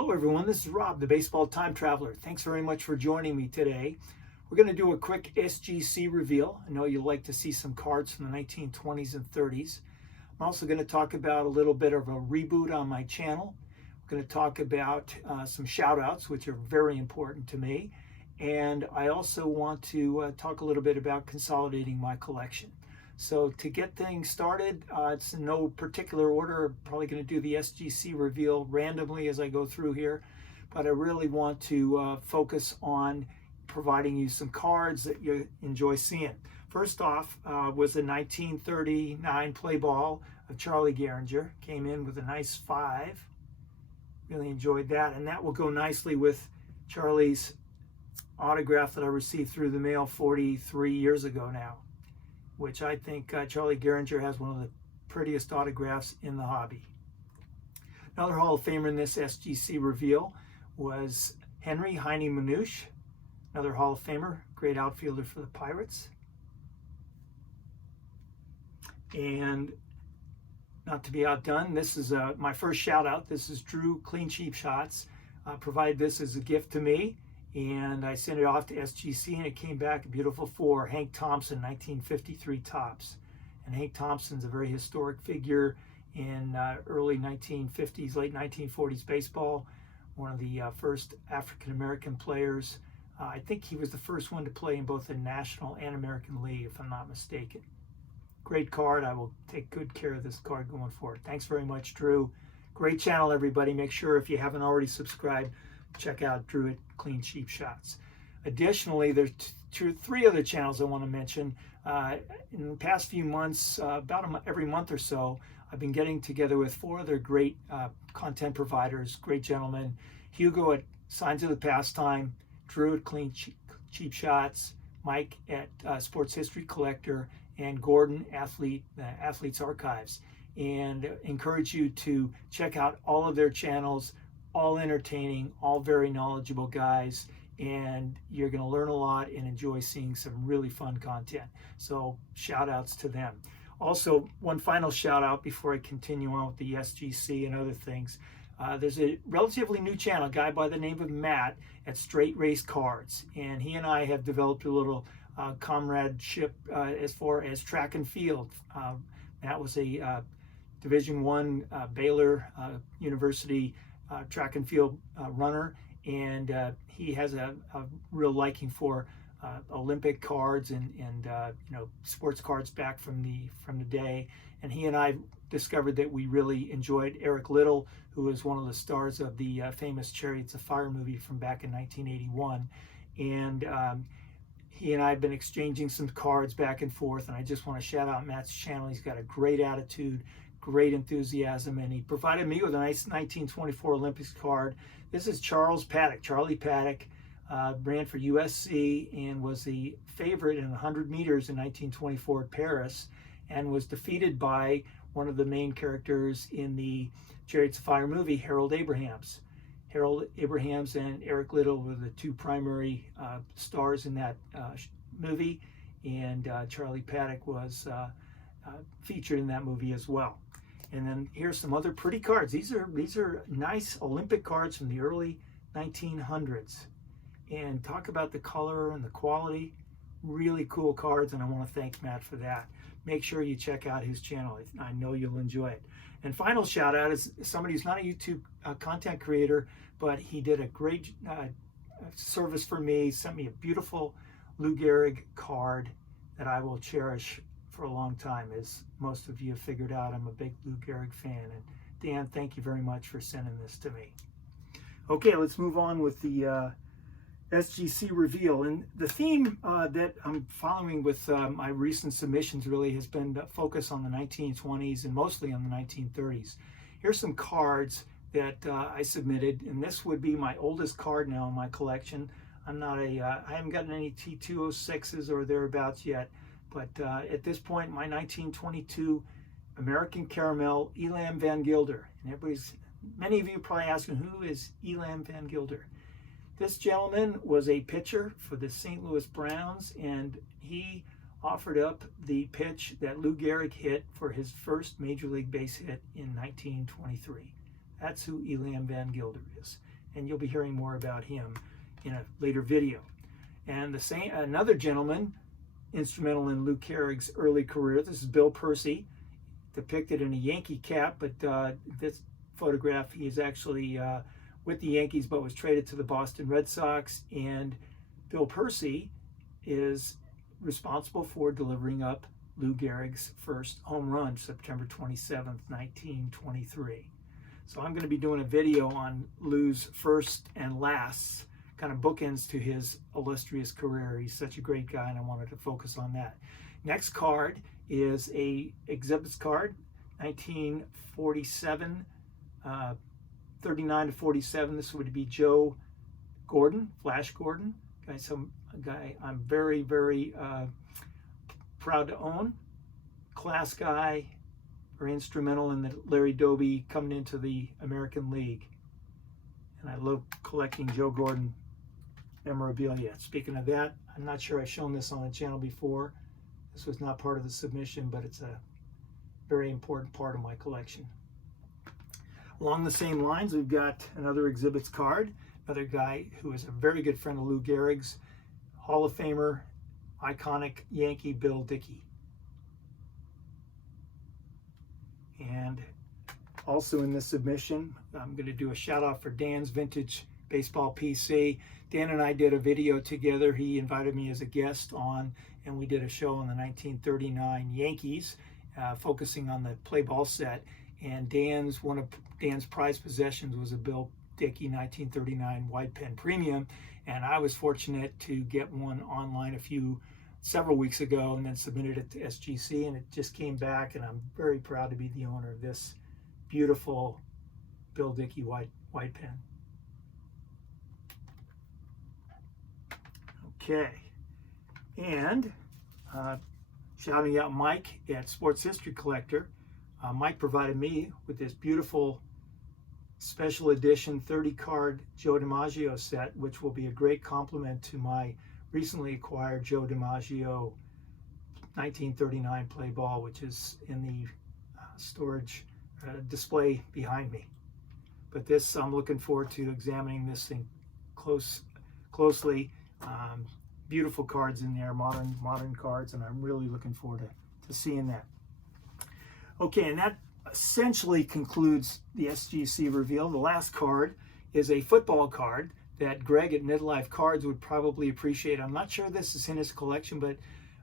Hello everyone, this is Rob, the Baseball Time Traveler. Thanks very much for joining me today. We're going to do a quick SGC reveal. I know you'd like to see some cards from the 1920s and 30s. I'm also going to talk about a little bit of a reboot on my channel. We're going to talk about some shoutouts, which are very important to me. And I also want to talk a little bit about consolidating my collection. So to get things started, it's in no particular order. I'm probably going to do the SGC reveal randomly as I go through here, but I really want to focus on providing you some cards that you enjoy seeing. First off was a 1939 play ball of Charlie Gehringer. Came in with a nice 5. Really enjoyed that, and that will go nicely with Charlie's autograph that I received through the mail 43 years ago now, which I think Charlie Gehringer has one of the prettiest autographs in the hobby. Another Hall of Famer in this SGC reveal was Henry Heine Manouche, another Hall of Famer, great outfielder for the Pirates. And not to be outdone, this is my first shout out. This is Drew Clean Cheap Shots. Provided this as a gift to me, and I sent it off to SGC, and it came back a beautiful 4, Hank Thompson, 1953 Topps. And Hank Thompson's a very historic figure in early 1950s, late 1940s baseball. One of the first African-American players. I think he was the first one to play in both the National and American League, if I'm not mistaken. Great card. I will take good care of this card going forward. Thanks very much, Drew. Great channel, everybody. Make sure if you haven't already subscribed, check out Drew at Clean Cheap Shots. Additionally, there's 3 other channels I want to mention. In the past few months, about every month or so, I've been getting together with 4 other great content providers, great gentlemen. Hugo at Signs of the Pastime, Drew at Clean Cheap Shots, Mike at Sports History Collector, and Gordon, Athletes Archives. And encourage you to check out all of their channels. All entertaining, all very knowledgeable guys, and you're going to learn a lot and enjoy seeing some really fun content. So shout outs to them. Also, one final shout out before I continue on with the SGC and other things. There's a relatively new channel, a guy by the name of Matt at Straight Race Cards, and he and I have developed a little comradeship as far as track and field. Matt was a Division I Baylor University track and field runner, and he has a real liking for Olympic cards and sports cards back from the day. And he and I discovered that we really enjoyed Eric Little, who is one of the stars of the famous Chariots of Fire movie from back in 1981. And he and I have been exchanging some cards back and forth, and I just want to shout out Matt's channel. He's got a great attitude, great enthusiasm, and he provided me with a nice 1924 Olympics card. This is Charlie Paddock, ran for USC and was the favorite in 100 meters in 1924 at Paris, and was defeated by one of the main characters in the Chariots of Fire movie, Harold Abrahams. Harold Abrahams and Eric Little were the 2 primary stars in that movie, and Charlie Paddock was featured in that movie as well. And then here's some other pretty cards. These are nice Olympic cards from the early 1900s. And talk about the color and the quality. Really cool cards, and I want to thank Matt for that. Make sure you check out his channel. I know you'll enjoy it. And final shout out is somebody who's not a YouTube content creator, but he did a great service for me. Sent me a beautiful Lou Gehrig card that I will cherish for a long time. As most of you have figured out, I'm a big Lou Gehrig fan. And Dan, thank you very much for sending this to me. Okay, let's move on with the SGC reveal. And the theme that I'm following with my recent submissions really has been focused on the 1920s and mostly on the 1930s. Here's some cards that I submitted, and this would be my oldest card now in my collection. I haven't gotten any T206s or thereabouts yet, but at this point, my 1922 American Caramel Elam Van Gilder. And many of you are probably asking, who is Elam Van Gilder? This gentleman was a pitcher for the St. Louis Browns, and he offered up the pitch that Lou Gehrig hit for his first Major League base hit in 1923. That's who Elam Van Gilder is. and you'll be hearing more about him in a later video. And another gentleman instrumental in Lou Gehrig's early career, this is Bill Percy, depicted in a Yankee cap, but this photograph, he is actually with the Yankees but was traded to the Boston Red Sox, and Bill Percy is responsible for delivering up Lou Gehrig's first home run, September 27th, 1923. So I'm going to be doing a video on Lou's first and last, kind of bookends to his illustrious career. He's such a great guy, and I wanted to focus on that. Next card is a exhibits card, 1947, 39 to 47. This would be Joe Gordon, Flash Gordon, a guy I'm very, very proud to own. Class guy, very instrumental in the Larry Doby coming into the American League. And I love collecting Joe Gordon memorabilia. Speaking of that, I'm not sure I've shown this on the channel before. This was not part of the submission, but it's a very important part of my collection. Along the same lines, we've got another exhibits card, another guy who is a very good friend of Lou Gehrig's, Hall of Famer, iconic Yankee Bill Dickey. And also in this submission, I'm going to do a shout out for Dan's Vintage Baseball PC. Dan and I did a video together. He invited me as a guest on, and we did a show on the 1939 Yankees, focusing on the play ball set. And one of Dan's prized possessions was a Bill Dickey 1939 wide pen premium, and I was fortunate to get one online several weeks ago, and then submitted it to SGC, and it just came back, and I'm very proud to be the owner of this beautiful Bill Dickey wide pen. Okay, and shouting out Mike at Sports History Collector. Mike provided me with this beautiful special edition 30-card Joe DiMaggio set, which will be a great complement to my recently acquired Joe DiMaggio 1939 play ball, which is in the storage display behind me. But this, I'm looking forward to examining this thing closely. Beautiful cards in there, modern cards, and I'm really looking forward to seeing that. Okay, and that essentially concludes the SGC reveal. The last card is a football card that Greg at Midlife Cards would probably appreciate. I'm not sure this is in his collection, but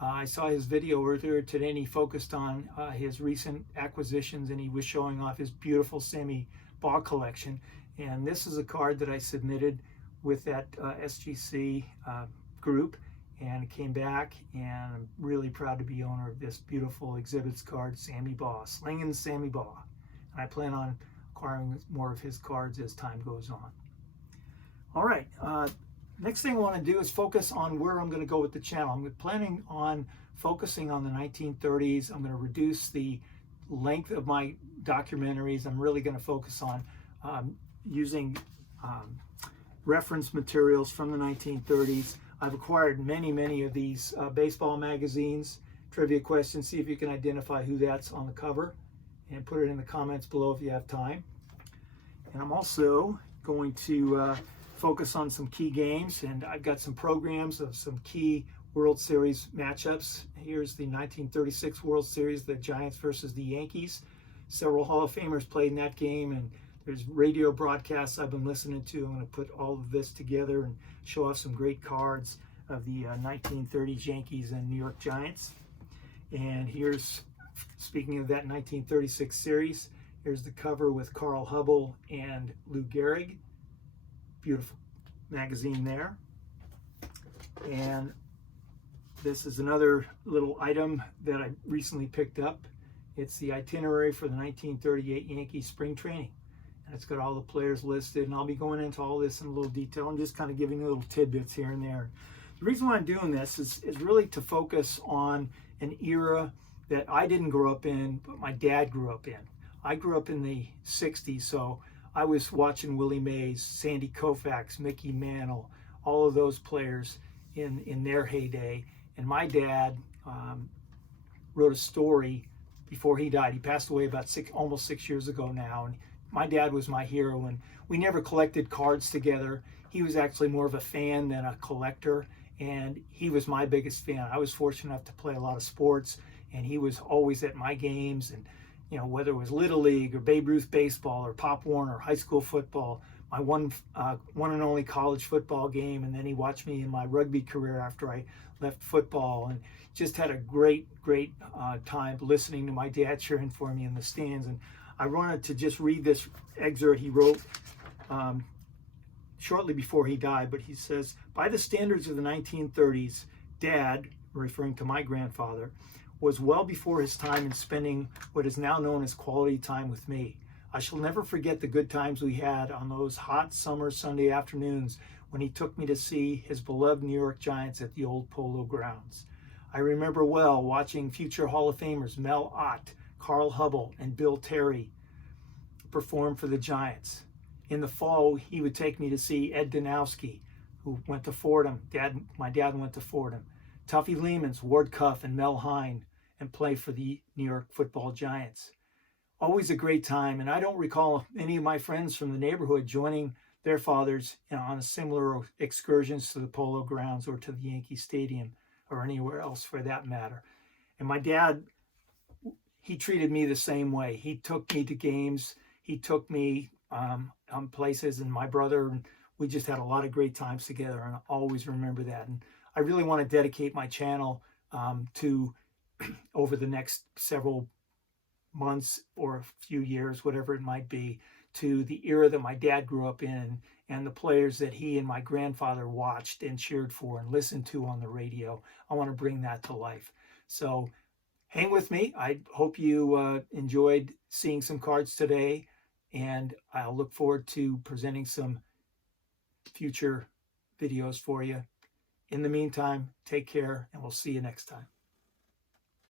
I saw his video earlier today, and he focused on his recent acquisitions, and he was showing off his beautiful Sammy Baugh collection. And this is a card that I submitted with that SGC group, and it came back, and I'm really proud to be owner of this beautiful exhibits card, Sammy Baugh, Slingin' Sammy Baugh. And I plan on acquiring more of his cards as time goes on. All right, next thing I want to do is focus on where I'm going to go with the channel. I'm planning on focusing on the 1930s. I'm going to reduce the length of my documentaries. I'm really going to focus on using reference materials from the 1930s. I've acquired many of these baseball magazines. Trivia questions, see if you can identify who that's on the cover, and put it in the comments below if you have time. And I'm also going to focus on some key games, and I've got some programs of some key World Series matchups. Here's the 1936 World Series, the Giants versus the Yankees. Several Hall of Famers played in that game, and there's radio broadcasts I've been listening to. I'm going to put all of this together and show off some great cards of the 1930s Yankees and New York Giants. And here's, speaking of that 1936 series, here's the cover with Carl Hubbell and Lou Gehrig. Beautiful magazine there. And this is another little item that I recently picked up. It's the itinerary for the 1938 Yankee spring training. And it's got all the players listed, and I'll be going into all this in a little detail. I'm just kind of giving you little tidbits here and there. The reason why I'm doing this is really to focus on an era that I didn't grow up in, but my dad grew up in. I grew up in the 60s, so I was watching Willie Mays, Sandy Koufax, Mickey Mantle, all of those players in their heyday. And my dad wrote a story before he died. He passed away about almost 6 years ago now, and my dad was my hero, and we never collected cards together. He was actually more of a fan than a collector, and he was my biggest fan. I was fortunate enough to play a lot of sports, and he was always at my games. And whether it was Little League or Babe Ruth baseball or Pop Warner high school football, my one and only college football game, and then he watched me in my rugby career after I left football, and just had a great time listening to my dad cheering for me in the stands. And I wanted to just read this excerpt he wrote shortly before he died, but he says, "By the standards of the 1930s, Dad," referring to my grandfather, "was well before his time in spending what is now known as quality time with me. I shall never forget the good times we had on those hot summer Sunday afternoons when he took me to see his beloved New York Giants at the old Polo Grounds. I remember well watching future Hall of Famers Mel Ott, Carl Hubbell, and Bill Terry perform for the Giants. In the fall, he would take me to see Ed Danowski, who went to Fordham. My dad went to Fordham. Tuffy Lehmans, Ward Cuff, and Mel Hine, and play for the New York Football Giants. Always a great time, and I don't recall any of my friends from the neighborhood joining their fathers on similar excursions to the Polo Grounds or to the Yankee Stadium or anywhere else for that matter. And my dad, he treated me the same way. He took me to games. He took me on places, and my brother, and we just had a lot of great times together, and I always remember that. And I really want to dedicate my channel to, over the next several months or a few years, whatever it might be, to the era that my dad grew up in and the players that he and my grandfather watched and cheered for and listened to on the radio. I want to bring that to life. So hang with me. I hope you enjoyed seeing some cards today, and I'll look forward to presenting some future videos for you. In the meantime, take care, and we'll see you next time.